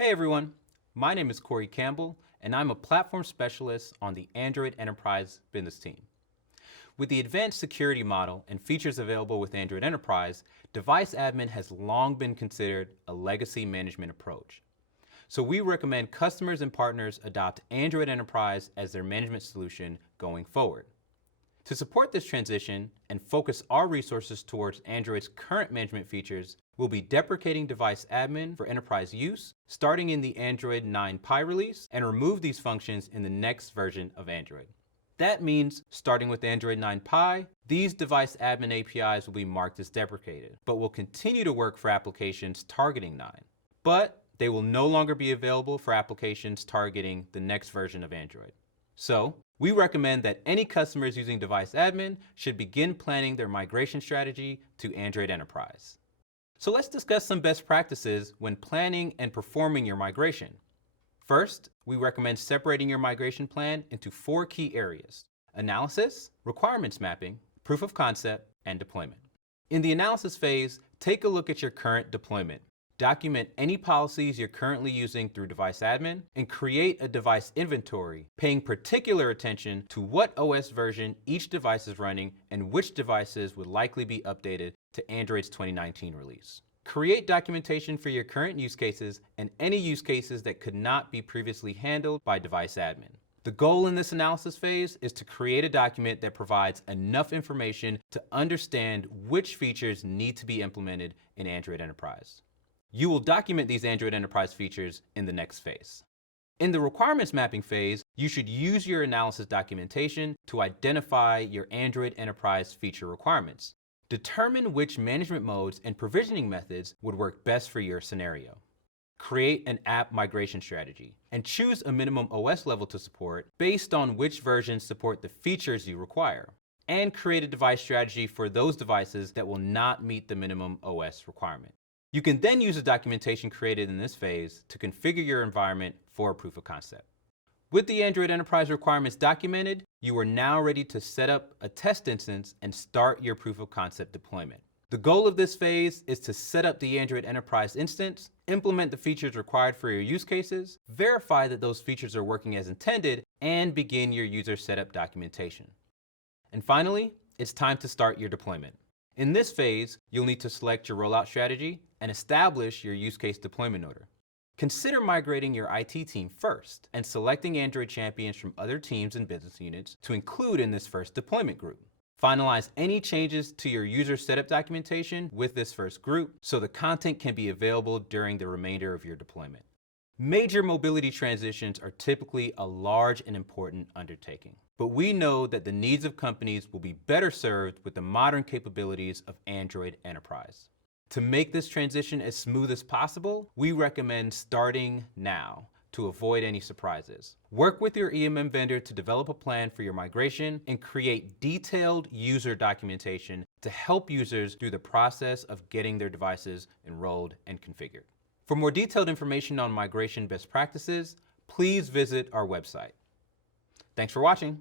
Hey everyone, my name is Corey Campbell, and I'm a platform specialist on the Android Enterprise business team. With the advanced security model and features available with Android Enterprise, device admin has long been considered a legacy management approach. So we recommend customers and partners adopt Android Enterprise as their management solution going forward. To support this transition and focus our resources towards Android's current management features, we'll be deprecating device admin for enterprise use, starting in the Android 9 Pie release, and remove these functions in the next version of Android. That means, starting with Android 9 Pie, these device admin APIs will be marked as deprecated, but will continue to work for applications targeting 9. But they will no longer be available for applications targeting the next version of Android. So, we recommend that any customers using device admin should begin planning their migration strategy to Android Enterprise. So let's discuss some best practices when planning and performing your migration. First, we recommend separating your migration plan into 4 key areas: analysis, requirements mapping, proof of concept, and deployment. In the analysis phase, take a look at your current deployment. Document any policies you're currently using through device admin and create a device inventory, paying particular attention to what OS version each device is running and which devices would likely be updated to Android's 2019 release. Create documentation for your current use cases and any use cases that could not be previously handled by device admin. The goal in this analysis phase is to create a document that provides enough information to understand which features need to be implemented in Android Enterprise. You will document these Android Enterprise features in the next phase. In the requirements mapping phase, you should use your analysis documentation to identify your Android Enterprise feature requirements. Determine which management modes and provisioning methods would work best for your scenario. Create an app migration strategy and choose a minimum OS level to support based on which versions support the features you require. And create a device strategy for those devices that will not meet the minimum OS requirement. You can then use the documentation created in this phase to configure your environment for a proof of concept. With the Android Enterprise requirements documented, you are now ready to set up a test instance and start your proof of concept deployment. The goal of this phase is to set up the Android Enterprise instance, implement the features required for your use cases, verify that those features are working as intended, and begin your user setup documentation. And finally, it's time to start your deployment. In this phase, you'll need to select your rollout strategy and establish your use case deployment order. Consider migrating your IT team first and selecting Android champions from other teams and business units to include in this first deployment group. Finalize any changes to your user setup documentation with this first group so the content can be available during the remainder of your deployment. Major mobility transitions are typically a large and important undertaking, but we know that the needs of companies will be better served with the modern capabilities of Android Enterprise. To make this transition as smooth as possible, we recommend starting now to avoid any surprises. Work with your EMM vendor to develop a plan for your migration and create detailed user documentation to help users through the process of getting their devices enrolled and configured. For more detailed information on migration best practices, please visit our website. Thanks for watching.